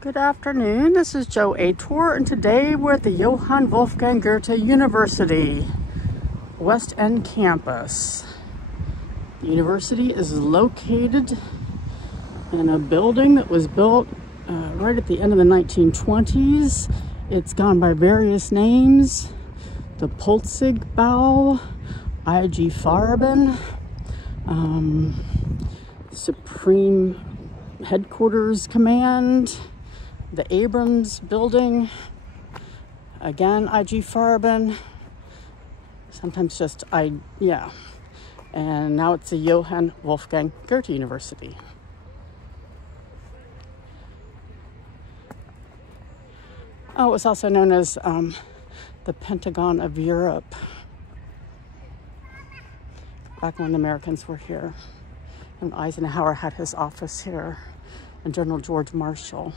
Good afternoon, this is Joe Ator, and today we're at the Johann Wolfgang Goethe University West End campus. The university is located in a building that was built right at the end of the 1920s. It's gone by various names: the Poelzig Bau, IG Farben, Supreme Headquarters Command, the Abrams Building, again IG Farben, sometimes just and now it's the Johann Wolfgang Goethe University. Oh, it was also known as the Pentagon of Europe back when the Americans were here, and Eisenhower had his office here, and General George Marshall.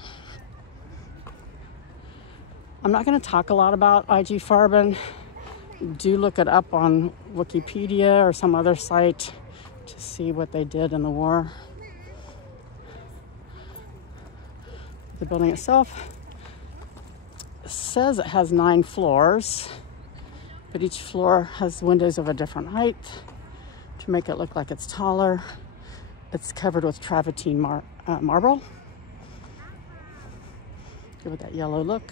I'm not going to talk a lot about IG Farben. Do look it up on Wikipedia or some other site to see what they did in the war. The building itself says it has 9 floors, but each floor has windows of a different height to make it look like it's taller. It's covered with travertine marble. Give it that yellow look.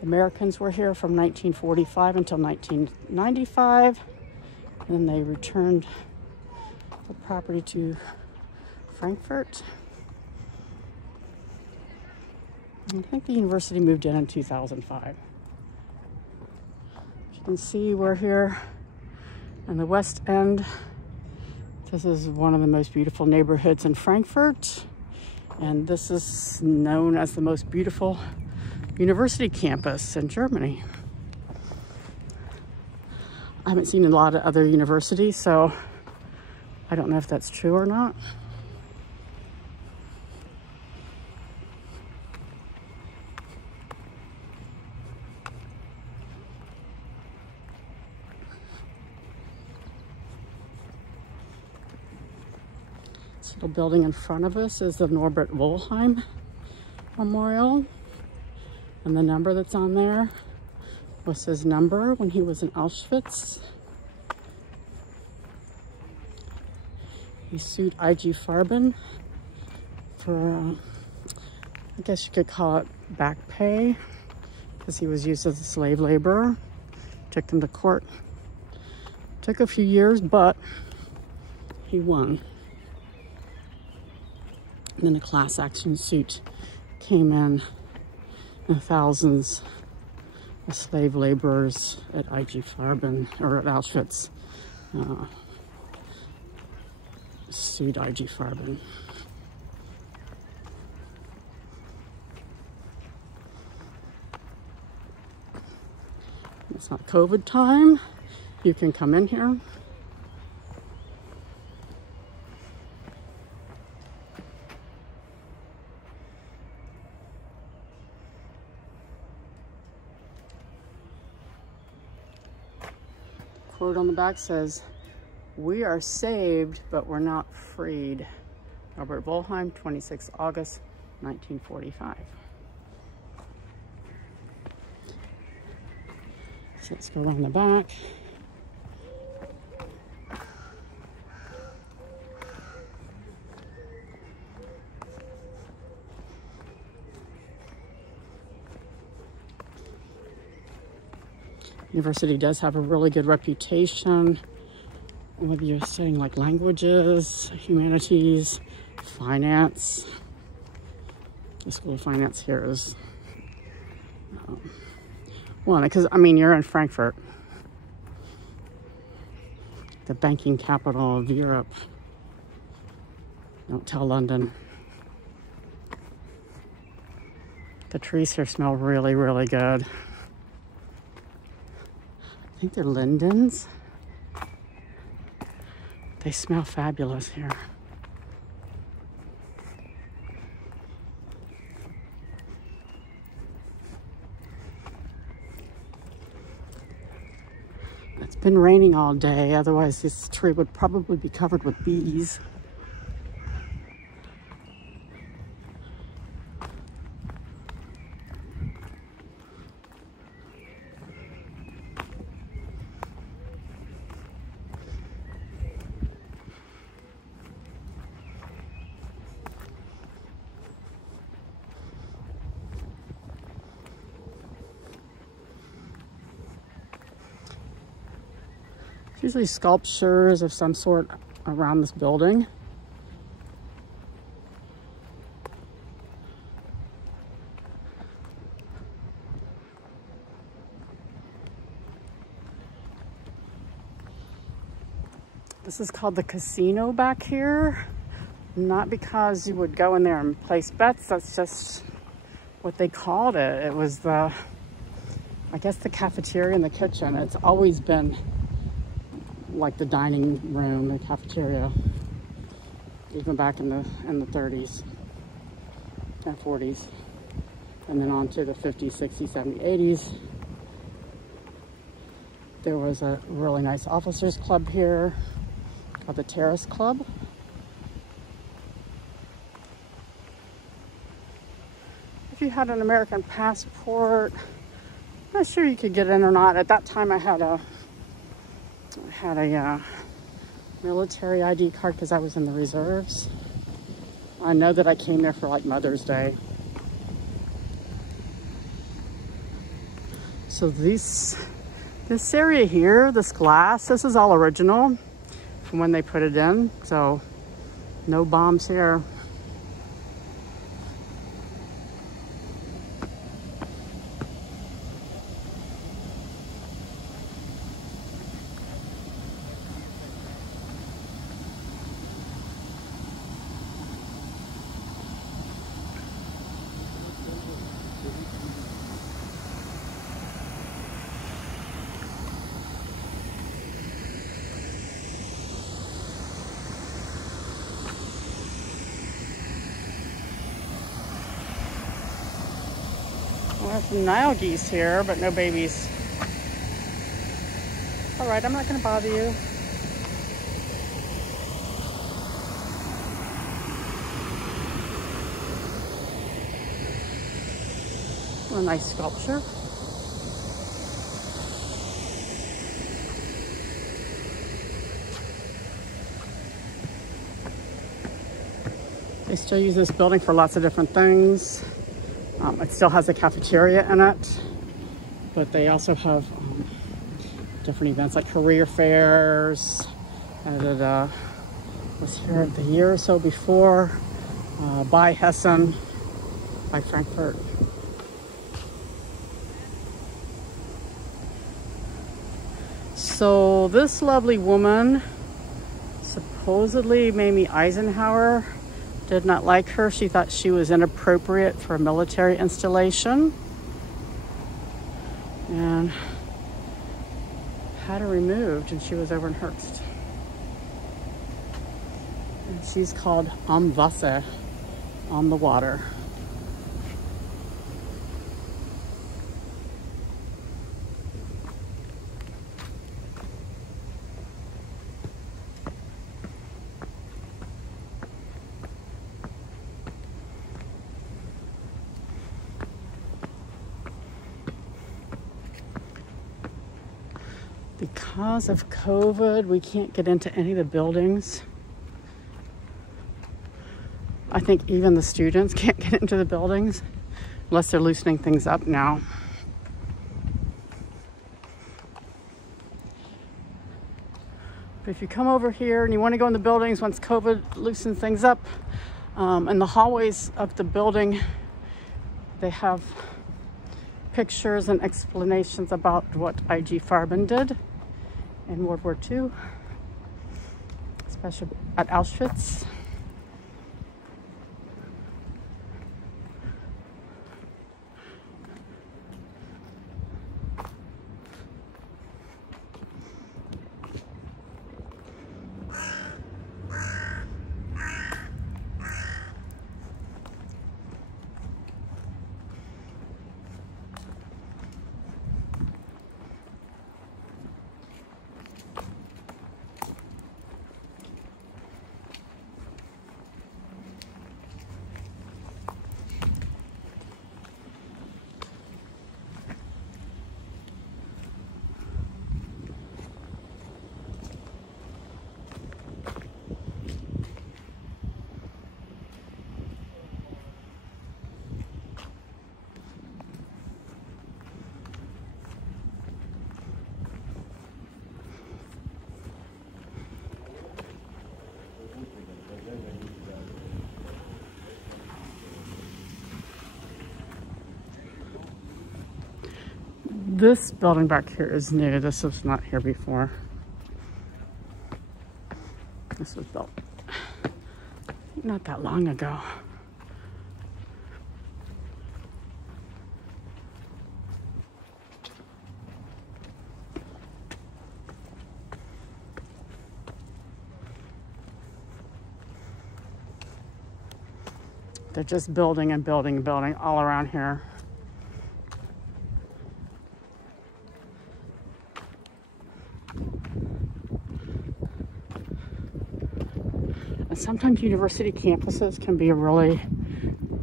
The Americans were here from 1945 until 1995, and then they returned the property to Frankfurt. I think the university moved in 2005. As you can see, we're here in the West End. This is one of the most beautiful neighborhoods in Frankfurt, and this is known as the most beautiful university campus in Germany. I haven't seen a lot of other universities, so I don't know if that's true or not. This little building in front of us is the Norbert Wohlheim Memorial. And the number that's on there was his number when he was in Auschwitz. He sued IG Farben for, I guess you could call it back pay, because he was used as a slave laborer. Took them to court. Took a few years, but he won. And then a class action suit came in. Thousands of slave laborers at IG Farben, or at Auschwitz, sued IG Farben. It's not COVID time. You can come in here. Quote on the back says, "We are saved, but we're not freed." Norbert Wohlheim, 26 August, 1945. So let's go around the back. University does have a really good reputation, whether you're studying like languages, humanities, finance. The School of Finance here is well, because I mean, you're in Frankfurt, the banking capital of Europe. Don't tell London. The trees here smell really, really good. I think they're lindens. They smell fabulous here. It's been raining all day, otherwise this tree would probably be covered with bees. There's usually sculptures of some sort around this building. This is called the casino back here. Not because you would go in there and place bets, that's just what they called it. It was the, I guess, the cafeteria and the kitchen. It's always been like the dining room, the cafeteria, even back in the 30s and 40s, and then on to the 50s, 60s, 70s, 80s. There was a really nice officers club here called the Terrace Club. If you had an American passport, I'm not sure you could get in or not. At that time, I had a military ID card because I was in the reserves. I know that I came there for like Mother's Day. So this area here, this glass, this is all original from when they put it in. So no bombs here. We have some Nile geese here, but no babies. All right, I'm not going to bother you. A nice sculpture. They still use this building for lots of different things. It still has a cafeteria in it, but they also have different events like career fairs. And it was here the year or so before by Hessen, by Frankfurt. So this lovely woman, supposedly Mamie Eisenhower, did not like her. She thought she was inappropriate for a military installation and had her removed, and she was over in Herbst. And she's called Am Wasser, on the water. Because of COVID, we can't get into any of the buildings. I think even the students can't get into the buildings unless they're loosening things up now. But if you come over here and you want to go in the buildings once COVID loosens things up, in the hallways of the building, they have pictures and explanations about what IG Farben did in World War II, especially at Auschwitz. This building back here is new. This was not here before. This was built not that long ago. They're just building and building and building all around here. And sometimes university campuses can be a really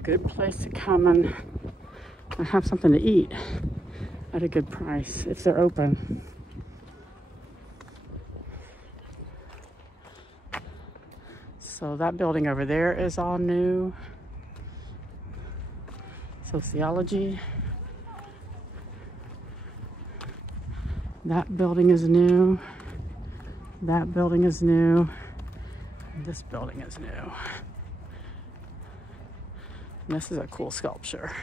good place to come and have something to eat at a good price if they're open. So that building over there is all new. Sociology. That building is new. That building is new. And this building is new. And this is a cool sculpture.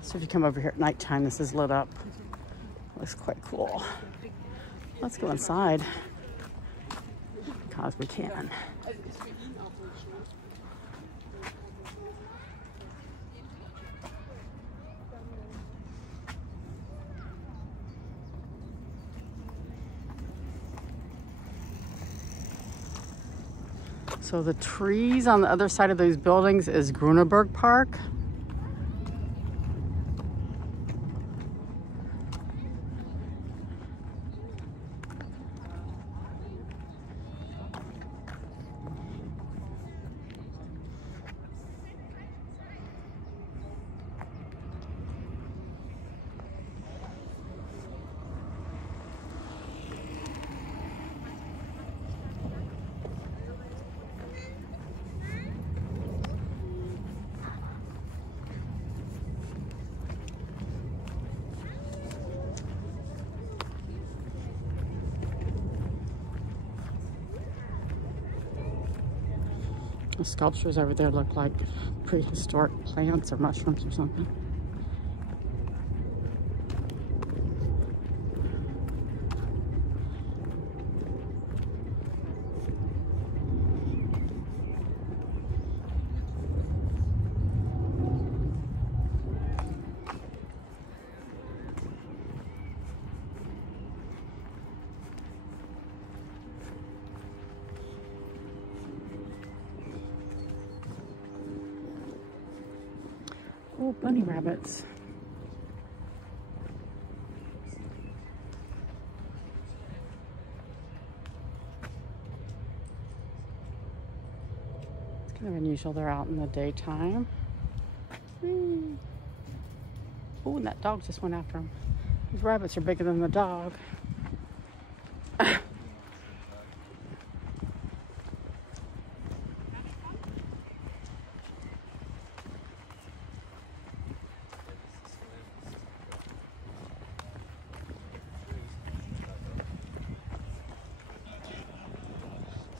So if you come over here at nighttime, this is lit up. Looks quite cool. Let's go inside because we can. So the trees on the other side of those buildings is Grüneberg Park. The sculptures over there look like prehistoric plants or mushrooms or something. Oh, bunny rabbits. It's kind of unusual they're out in the daytime. Oh, and that dog just went after him. These rabbits are bigger than the dog.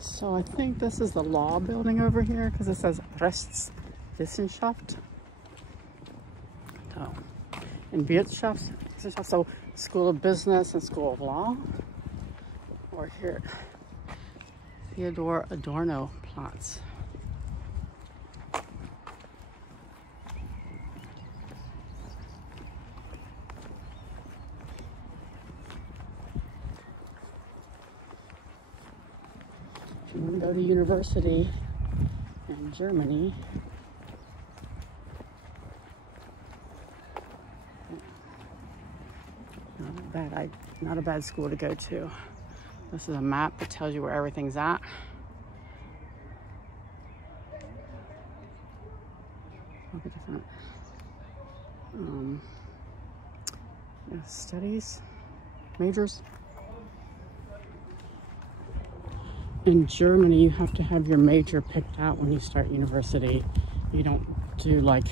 So I think this is the law building over here because it says Rechtswissenschaft. Oh, and Wirtschaftswissenschaft, so School of Business and School of Law. Or here, Theodor Adorno Platz. If you want to go to university in Germany, not a bad school to go to. This is a map that tells you where everything's at. All the different studies, majors. In Germany, you have to have your major picked out when you start university. You don't do like,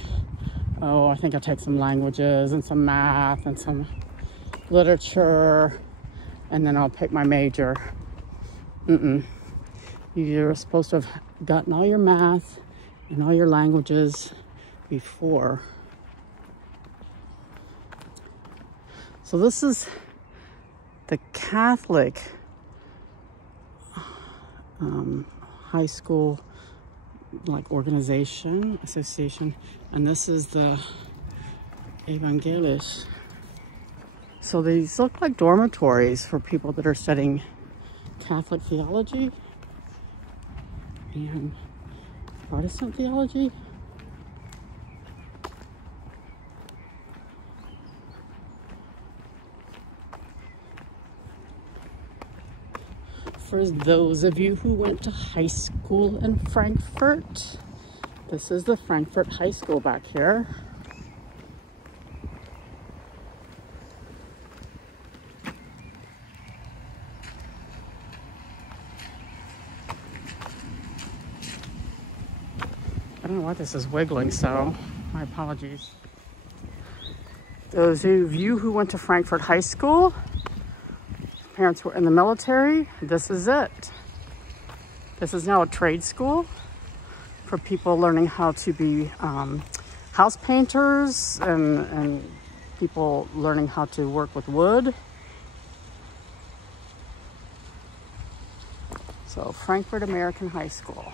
oh, I think I'll take some languages and some math and some literature. and then I'll pick my major. You're supposed to have gotten all your math and all your languages before. So this is the Catholic high school like organization, association, and this is the Evangelisch. So these look like dormitories for people that are studying Catholic theology and Protestant theology. For those of you who went to high school in Frankfurt, this is the Frankfurt High School back here. I don't know why this is wiggling, so my apologies. Those of you who went to Frankfurt High School, parents were in the military, this is it. This is now a trade school for people learning how to be house painters and people learning how to work with wood. So Frankfurt American High School.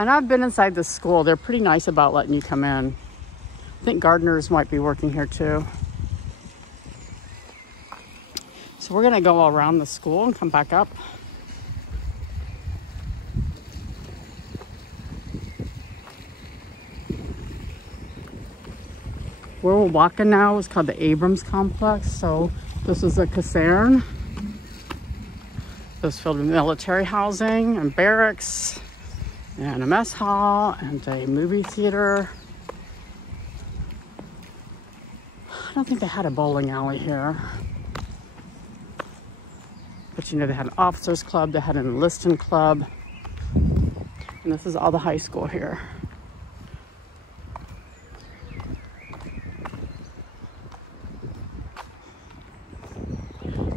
And I've been inside this school. They're pretty nice about letting you come in. I think gardeners might be working here too. So we're gonna go around the school and come back up. Where we're walking now is called the Abrams complex. So this is a caserne. It was filled with military housing and barracks and a mess hall and a movie theater. I don't think they had a bowling alley here. But you know, they had an officers club, they had an enlisting club. And this is all the high school here.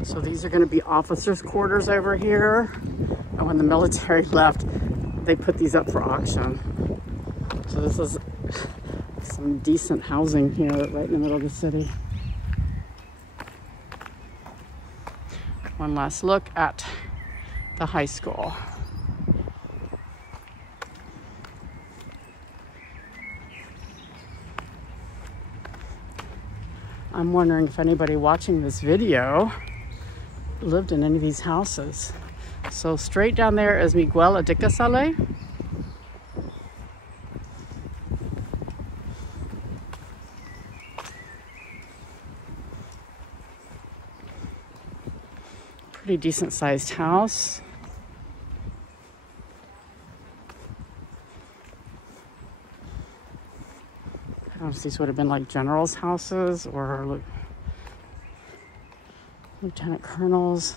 So these are going to be officers' quarters over here. And when the military left, they put these up for auction. So this is some decent housing here right in the middle of the city. One last look at the high school. I'm wondering if anybody watching this video lived in any of these houses. So straight down there is Miguel Adicasale. Pretty decent sized house. I don't know if these would have been like generals' houses or lieutenant colonels.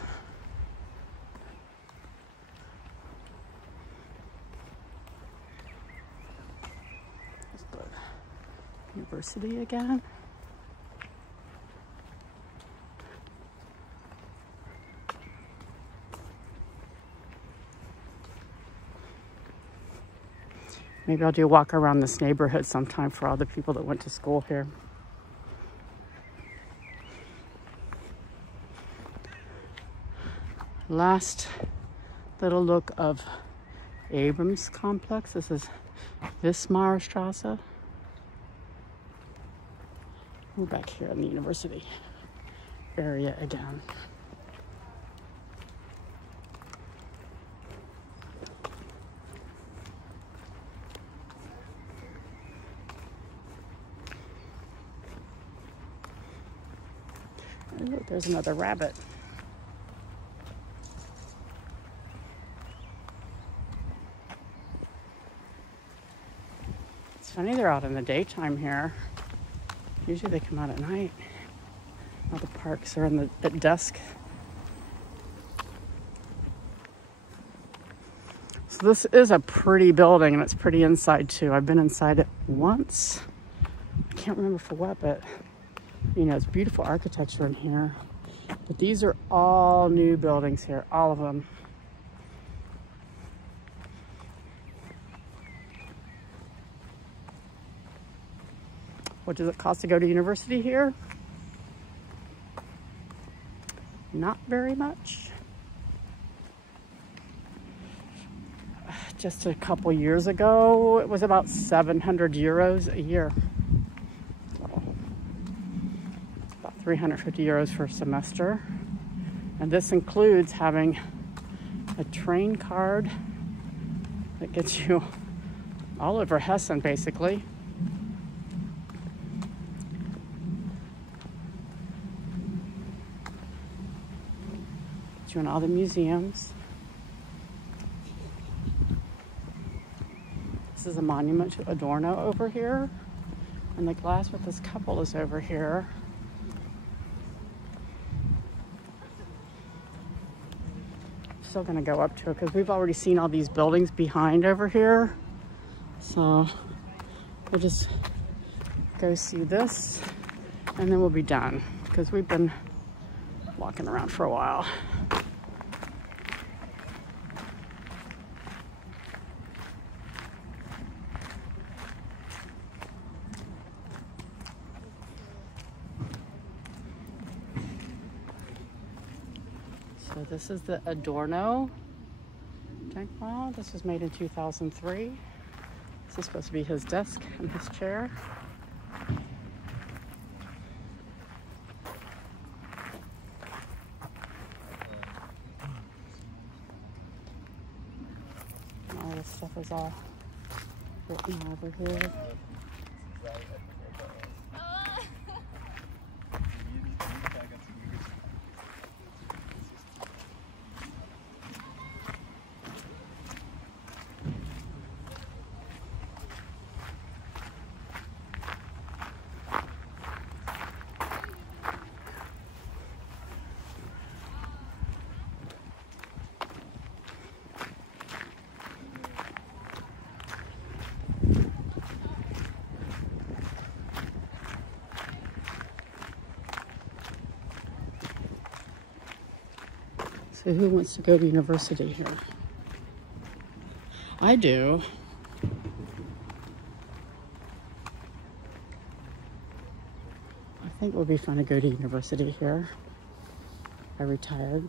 There's the university again. Maybe I'll do a walk around this neighborhood sometime for all the people that went to school here. Last little look of Abrams complex. This is Wismarstrasse. We're back here in the university area again. Oh, look, there's another rabbit. It's funny they're out in the daytime here. Usually they come out at night. All the parks are at dusk. So this is a pretty building and it's pretty inside too. I've been inside it once. I can't remember for what, but you know, it's beautiful architecture in here. But these are all new buildings here, all of them. What does it cost to go to university here? Not very much. Just a couple years ago, it was about 700 euros a year. So, about 350 euros for a semester. And this includes having a train card that gets you all over Hessen, basically. Gets you in all the museums. This is a monument to Adorno over here, and the glass with this couple is over here. I'm still gonna go up to it because we've already seen all these buildings behind over here. So we'll just go see this and then we'll be done because we've been walking around for a while. So this is the Adorno tank. Wow, this was made in 2003. This is supposed to be his desk and his chair. And all this stuff is all written over here. So who wants to go to university here? I do. I think it would be fun to go to university here. I retired.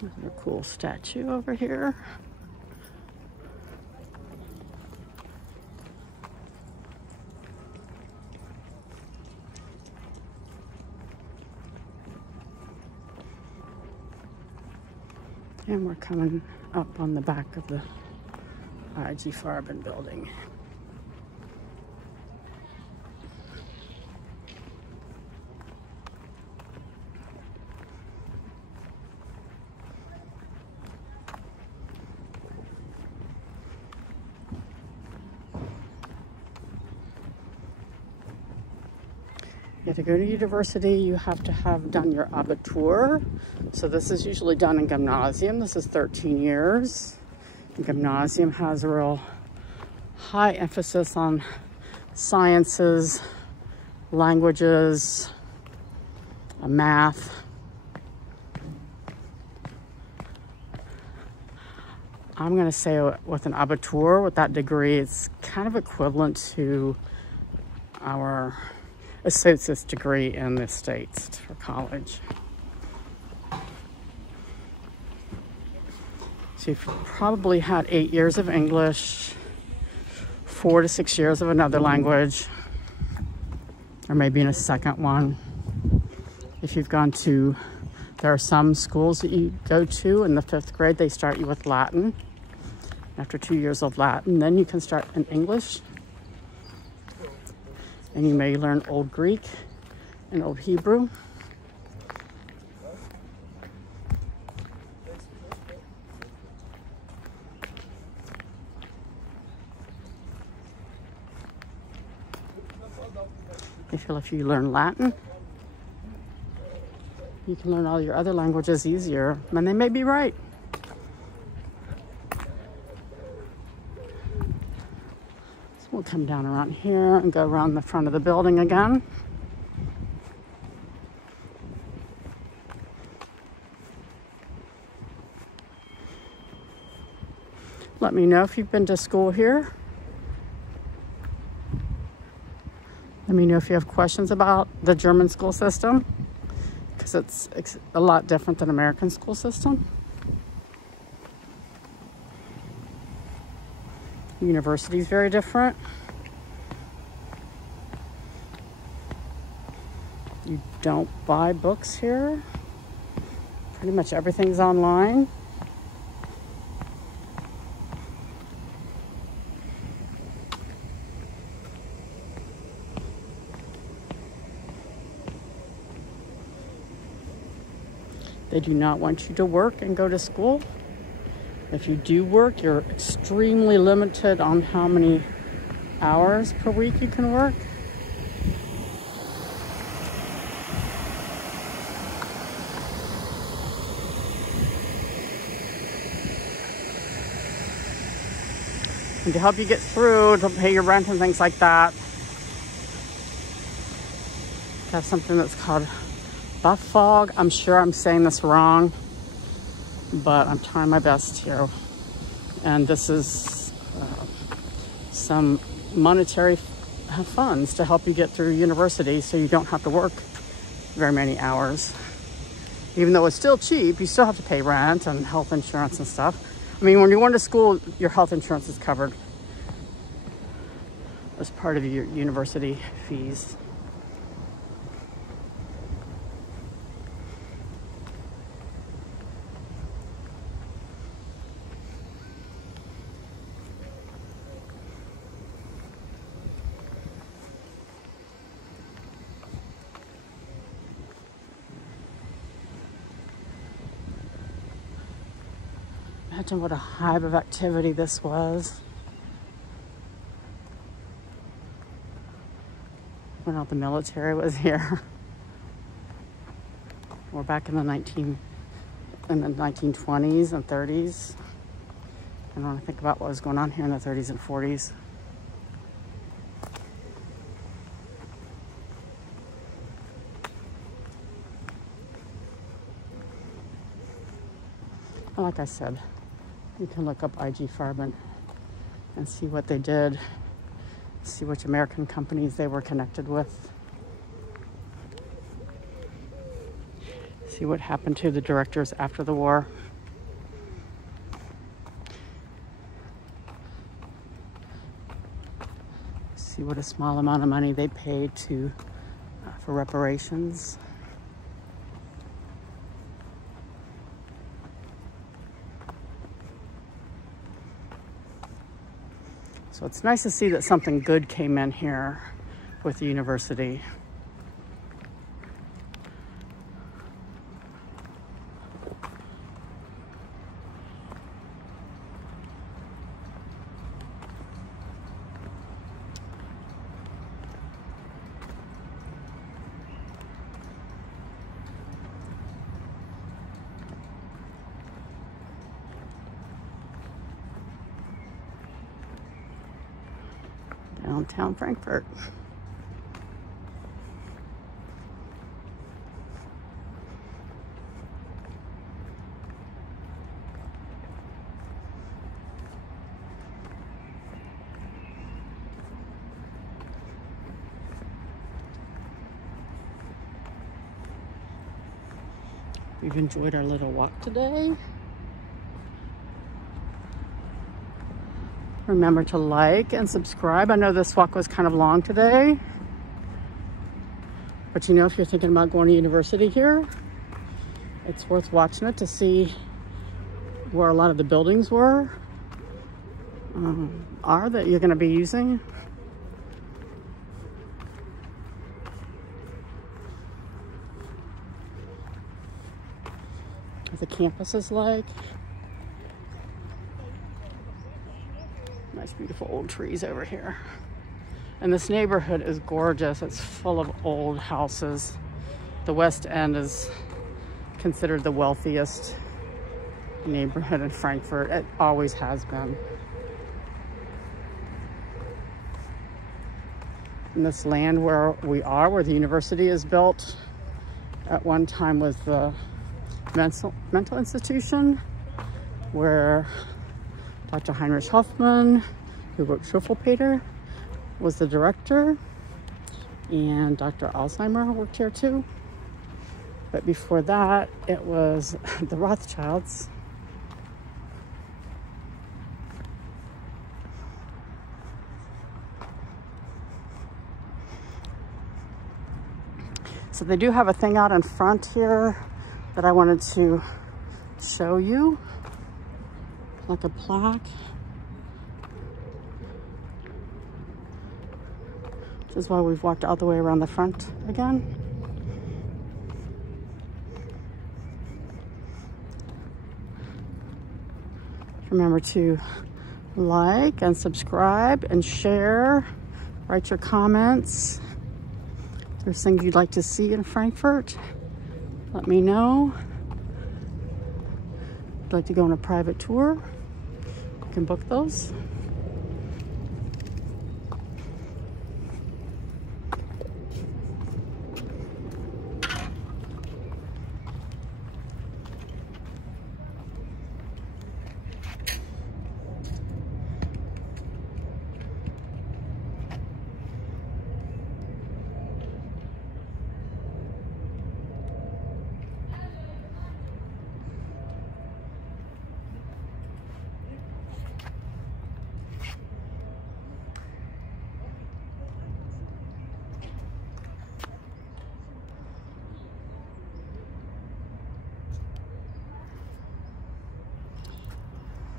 There's a cool statue over here. And we're coming up on the back of the IG Farben building. Yeah, to go to university, you have to have done your Abitur. So this is usually done in gymnasium. This is 13 years. And gymnasium has a real high emphasis on sciences, languages, math. I'm going to say with an Abitur, with that degree, it's kind of equivalent to our associate's degree in the States for college. So you've probably had 8 years of English, 4 to 6 years of another language, or maybe in a second one. If you've gone to, there are some schools that you go to in the 5th grade, they start you with Latin. After 2 years of Latin, then you can start in English. And you may learn Old Greek and Old Hebrew. If you learn Latin, you can learn all your other languages easier, and they may be right. We'll come down around here and go around the front of the building again. Let me know if you've been to school here. Let me know if you have questions about the German school system, because it's a lot different than American school system. The university is very different. You don't buy books here. Pretty much everything's online. They do not want you to work and go to school. If you do work, you're extremely limited on how many hours per week you can work. And to help you get through, to pay your rent and things like that, have something that's called BAföG. I'm sure I'm saying this wrong, but I'm trying my best here. And this is some monetary funds to help you get through university so you don't have to work very many hours. Even though it's still cheap, you still have to pay rent and health insurance and stuff. I mean, when you're going to school, your health insurance is covered as part of your university fees. Imagine what a hive of activity this was when all the military was here. Or back in the 1920s and 30s. And when I think about what was going on here in the 30s and 40s. Like I said, you can look up IG Farben and see what they did, see which American companies they were connected with, see what happened to the directors after the war. See what a small amount of money they paid to for reparations. So it's nice to see that something good came in here with the university. Downtown Frankfurt. We've enjoyed our little walk today. Remember to like and subscribe. I know this walk was kind of long today, but you know, if you're thinking about going to university here, it's worth watching it to see where a lot of the buildings are that you're going to be using. What the campus is like. Nice, beautiful old trees over here. And this neighborhood is gorgeous. It's full of old houses. The West End is considered the wealthiest neighborhood in Frankfurt. It always has been. in this land where we are, where the university is built. At one time was the mental institution where Dr. Heinrich Hoffmann, who wrote Schuffelpeter, was the director, and Dr. Alzheimer worked here too. But before that, it was the Rothschilds. So they do have a thing out in front here that I wanted to show you, like a plaque. This is why we've walked all the way around the front again. Remember to like and subscribe and share. Write your comments. If there's things you'd like to see in Frankfurt, let me know. If you'd like to go on a private tour, you can book those.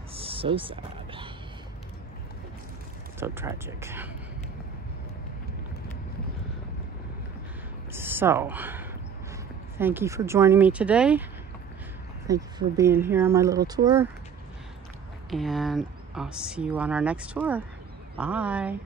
So sad. So tragic. So, thank you for joining me today. Thank you for being here on my little tour. And I'll see you on our next tour. Bye.